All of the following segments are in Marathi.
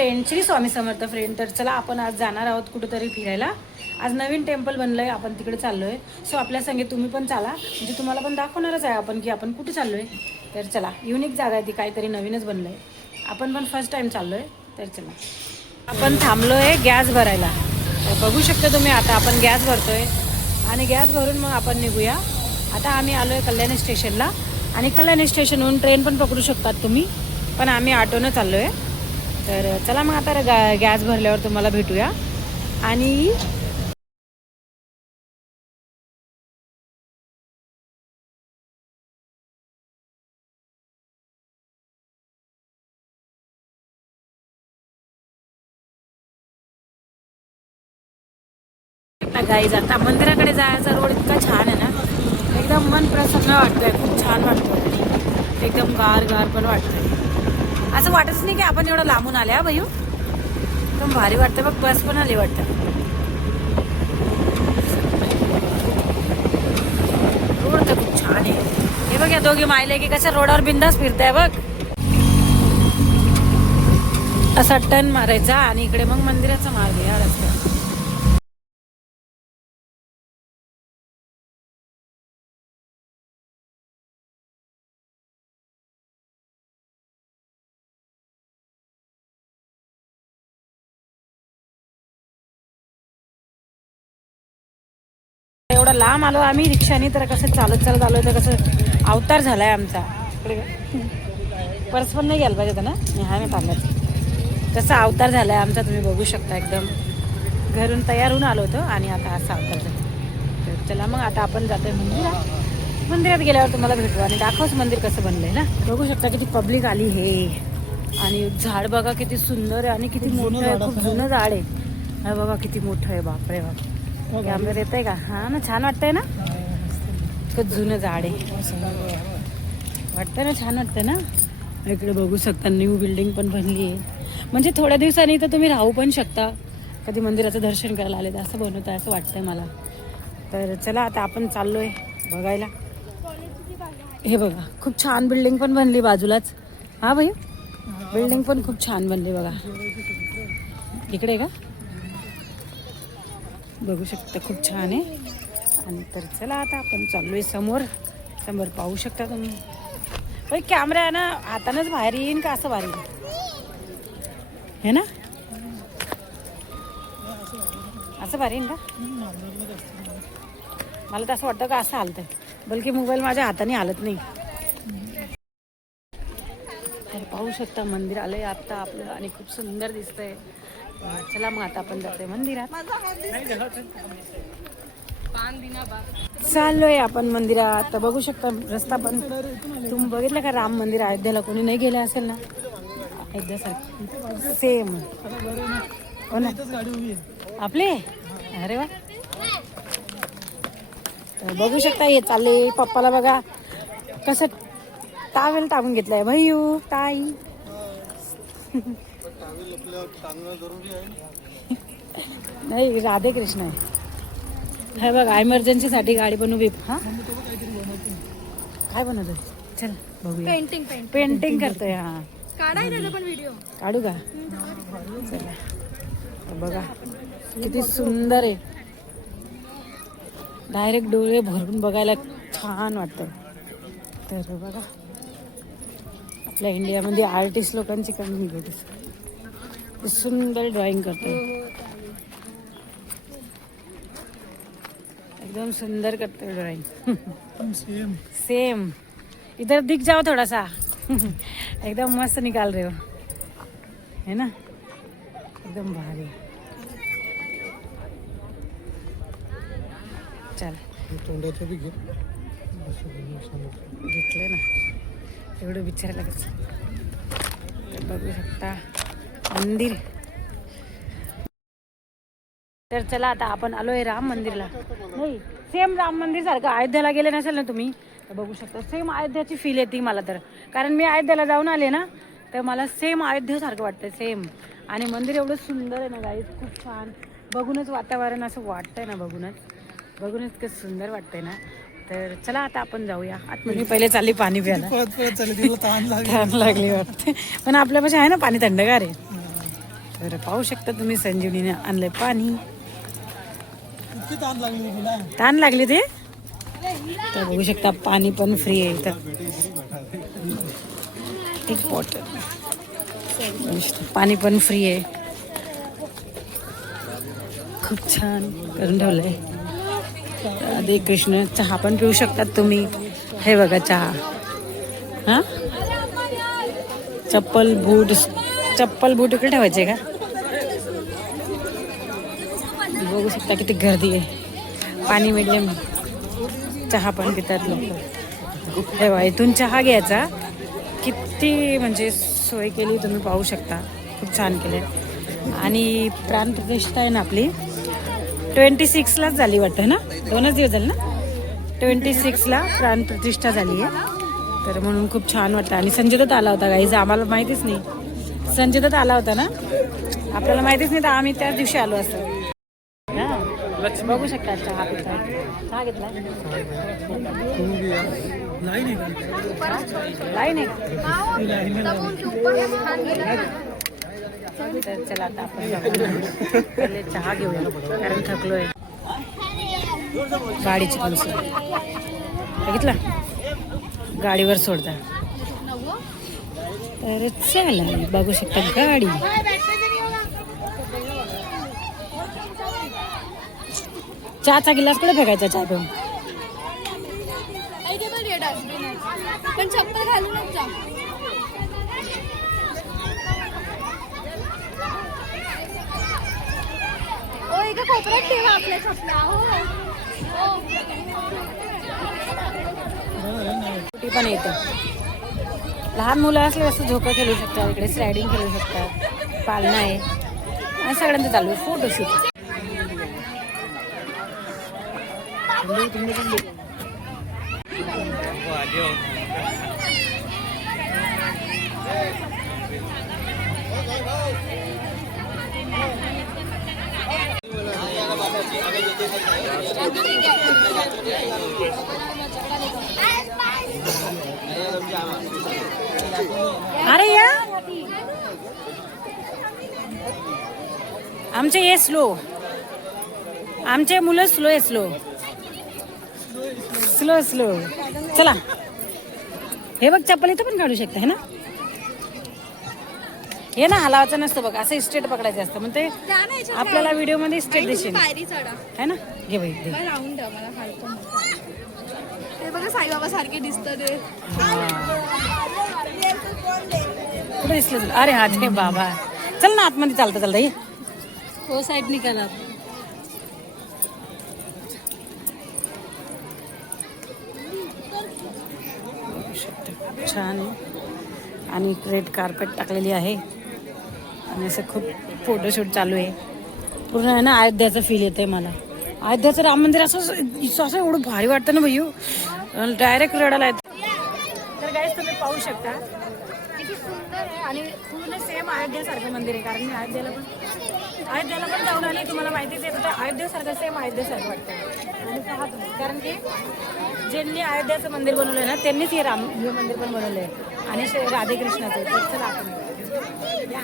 Friend Shri Swami Samarth friend. तर चला आपण आज जाणार आहोत कुठेतरी फिरायला. आज नवीन टेम्पल बनलं आहे आपण तिकडे चाललो आहे सो आपल्या संगे तुम्ही पण चाला. म्हणजे तुम्हाला पण दाखवणारच आहे आपण की आपण कुठे चाललो आहे तर चला युनिक जागा आहे ती काहीतरी नवीनच बनलं आहे आपण पण फर्स्ट टाईम चाललो आहे तर चला. आपण थांबलो आहे गॅस भरायला. तर बघू शकता तुम्ही आता आपण गॅस भरतोय. आणि गॅस भरून मग आपण निघूया. आता आम्ही आलो आहे कल्याणी स्टेशनला. आणि कल्याणी स्टेशनहून ट्रेन पण पकडू शकतात तुम्ही. पण आम्ही ऑटोनं चाललो आहे तर चला मग आता गा गॅस भरल्यावर तुम्हाला भेटूया. आणि गाईज आता मंदिराकडे जायचा रोड इतका छान आहे ना. एकदम मन प्रसन्न वाटतंय खूप छान वाटतंय. एकदम गार गार पण वाटतंय. असं वाटतच नाही की आपण एवढं लांबून आले हा भैयू एकदम भारी वाटतं बघ बस पण आली वाटतं. रोड तर खूप छान आहे. हे बघ या दोघी मायले की कशा रोडावर बिंदास फिरताय बघ. असा टन मारायचा आणि इकडे मग मंदिराचा मार्ग या रस्ता. एवढा लांब आलो आम्ही रिक्षाने तर कसं चालत चालत आलो तर कसं अवतार झालाय आमचा. पर्स पण नाही घ्यायला पाहिजे होतं ना? नाही, हा मी पाहिलं कसा अवतार झालाय आमचा तुम्ही बघू शकता एकदम. घरून तयार होऊन आलो होतो आणि आता असा अवतार झाला तर चला मग आता आपण जातोय मंदिरात. मंदिरात गेल्यावर तुम्हाला भेटू आणि दाखवच मंदिर कसं बनलंय ना? बघू शकता किती पब्लिक आली हे. आणि झाड बघा किती सुंदर आहे आणि किती मोठं आहे खूप जुनं झाड आहे. बघा किती मोठं आहे बापरे बाप. कॅमेरा येत आहे का? हा ना छान वाटतंय ना? इतकं जुनं झाड आहे. वाटतंय ना छान वाटतंय ना? इकडे बघू शकता न्यू बिल्डिंग पण बनली आहे. म्हणजे थोड्या दिवसांनी तर तुम्ही राहू पण शकता. कधी मंदिराचं दर्शन करायला आले तर असं बनवत आहे असं वाटतंय मला. तर चला आता आपण चाललोय बघायला. हे बघा खूप छान बिल्डिंग पण बनली बाजूलाच. हा भाई? बिल्डिंग पण खूप छान बनली बघा. इकडे का? बघू शकता खूप छान आहे. आणि तर चला आता आपण चाललोय समोर. समोर पाहू शकता तुम्ही. पण कॅमेरा आहे ना हातानंच बाहेर येईन का असं बाहेर येईन? हे ना? असं बाहेर येईन का? मला तर असं वाटतं का असं हालतंय बलकी मोबाईल माझ्या हाताने हालत नाही. तर पाहू शकता मंदिर आलंय आत्ता आपलं आणि खूप सुंदर दिसतंय. चला मग आता आपण जातोय मंदिरात. चाललोय आपण मंदिरात. तर बघू शकता रस्ता पण तुम्ही बघितलं का राम मंदिर? अयोध्येला कोणी नाही गेले असेल ना? अयोध्यासारखं. सेम हो ना? आपले? अरे वा. बघू शकता हे चालले पप्पाला बघा. कसं टावेल टाकून घेतलंय. भैयू ताई. नाही राधे कृष्ण आहे. हे बघा इमर्जन्सीसाठी गाडी पण उभी हा? काय बनवतो चल बघूया. पेंटिंग पेंट पेंटिंग करतोय हा. काढू का? चला. बघा किती सुंदर आहे. डायरेक्ट डोळे भरून बघायला छान वाटतं तर बघा आपल्या इंडियामध्ये आर्टिस्ट लोकांची कमी निघत सुंदर ड्रॉइंग करते एकदम सुंदर करते ड्रॉइंग। सेम सेम इधर दिख जाओ थोड़ा सा। एकदम मस्त निकाल रहे हो। है ना? एकदम भारी। चल। तोंडाचं बी घे. घेतलंय ना. एवढं विचारायला कसं बघू शकता. मंदिर. तर चला आता आपण आलोय राम मंदिरला. नाही सेम राम मंदिर सारखं अयोध्याला गेले नसेल ना तुम्ही तर बघू शकता सेम अयोध्याची फील येते मला तर. कारण मी अयोध्याला जाऊन आले ना तर मला सेम अयोध्यासारखं वाटतं सेम आणि मंदिर एवढं सुंदर आहे ना गाईज खूप छान. बघूनच वातावरण असं वाटतंय ना बघूनच. बघूनच इतकं सुंदर वाटतंय ना. तर चला आता आपण जाऊया. आतमध्ये पहिले चालली पाणी प्यायला. लागली. वाटते. पण आपल्यापाशी आहे ना पाणी थंडगार आहे. तर पाहू शकता तुम्ही संजीवनीने आणलंय पाणी. ताण लागली ते तर बघू शकता पाणी पण फ्री आहे इथं. एक बॉटल पाणी पण फ्री आहे. खूप छान करून ठेवलंय. राधे कृष्ण चहा पण पिऊ शकतात तुम्ही. हे बघा चहा. हा? चप्पल बूट चप्पल बूट इकडे ठेवायचे का बघू शकता किती गर्दी आहे. पाणी मिळले चहा पण पितात लोक. तेव्हा इथून चहा घ्यायचा. किती म्हणजे सोय केली तुम्ही पाहू शकता. खूप छान केले. आणि प्राण प्रतिष्ठा आहे ना आपली. ट्वेंटी सिक्सलाच झाली वाटतं ना? दोनच दिवस झाले ना? ट्वेंटी सिक्सला प्राण प्रतिष्ठा झाली आहे. तर म्हणून खूप छान वाटतं. आणि संजयदत्त आला होता गाईज. आम्हाला माहितीच नाही. संजयदत्त आला होता ना? आपल्याला माहितीच नाही तर आम्ही त्याच दिवशी आलो असतो. बघू शकता चहा पिता चहा घेतला. नाही नाही लाईन आहे. तर चला आता आपण पहिले चहा घेऊया कारण थकलोय. गाडीची पण सोय. बघितला? गाडीवर सोडता. तर चला बघू शकता गाडी. चहाचा गिलास कुठे फेकायचा चहा पिऊन? पण चप्पल घालूनच जा. ओ एका कोपऱ्यात ठेवा आपल्या चपला. हो. हो. ती पण येतं. लहान मुलं असले असं झोका खेळू शकतात इकडे स्लायडिंग खेळू शकतात पालणं आहे. आणि सगळ्यांचं चालू आहे. फोटोशूट. अरे या. आमचे ये स्लो आमचे मुलं स्लो आहे स्लो स्लो स्लो चला. हे बघ चप्पल इथं पण काढू शकता है ना? हे ना हलावाचं नसतं बघ असं स्ट्रेट पकडायचं असतं. मग ते आपल्याला व्हिडिओमध्ये स्ट्रेट दिसेल. है ना? घे बाई साईबाबा सारखे दिसतं कुठे दिसलं अरे हा ते बाबा. चल ना आतमध्ये चालतं चालतं ये. हो साईड निघाला. शकते छान आहे. आणि रेड कार्पेट टाकलेली आहे. आणि असं खूप फोटोशूट चालू आहे. पूर्ण आहे ना अयोध्याचं फील येते मला. अयोध्याचं राम मंदिर असं असं एवढं भारी वाटतं ना भैयू डायरेक्ट रडायला येतं. तर गाईज तुम्ही पाहू शकता. किती सुंदर आहे आणि पूर्ण सेम अयोध्यासारखं मंदिर आहे कारण मी अयोध्येला पण अयोध्येला पण जाऊन आली तुम्हाला माहितीच आहे तर अयोध्येसारखं सेम अयोध्येसारखं वाटतं आणि पहा तुम्ही कारण की ज्यांनी अयोध्याचं मंदिर बनवलं ना त्यांनीच हे राम हे मंदिर पण बनवलं आहे आणि श्री राधेकृष्णाचं आहे. तर चला आपण या.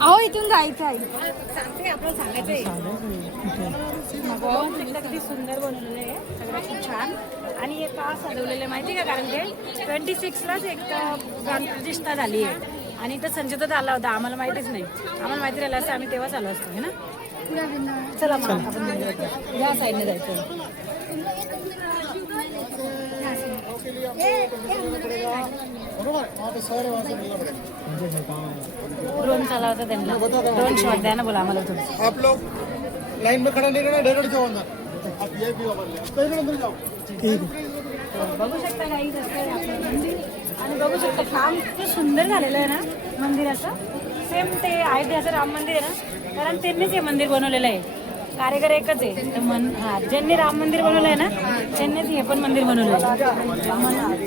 अहो इथून जायचं आहे. सांगते आपलं सांगायचंय भगवान एकदा किती सुंदर बनवलेलं आहे. सगळं खूप छान. आणि हे का सजवलेलं आहे माहिती आहे का? कारण ते ट्वेंटी सिक्सलाच एक प्राणप्रतिष्ठा झाली आहे. आणि इथं संजय दत्त आला होता. आम्हाला माहितीच नाही. आम्हाला माहिती राहिलं असं आम्ही तेव्हाच आलो असतो है ना? चला मग आपण. या साईडने जायचं. बरोबर वहाँ पे सर है वहाँ से मिलना पड़ेगा ड्रोन चाला होता त्यांना. ड्रोन शॉट द्या ना बोला आम्हाला थोडं. आप लोग लाइन में खड़ा नहीं रहना डेढ़ जाओ अंदर. आप ये भी कहीं अंदर जाओ. बघू शकता काही आणि बघू शकता काम किती सुंदर झालेलं आहे ना मंदिराचं. सेम ते अयोध्याचं राम मंदिर आहे ना. कारण त्यांनीच हे मंदिर बनवलेलं आहे. कार्यकर एकच आहे. तर मन हा ज्यांनी राम मंदिर बनवलं आहे ना त्यांनीच हे पण मंदिर बनवलं आहे.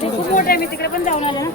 ते खूप मोठं आहे मी तिकडे पण जाऊन आले ना.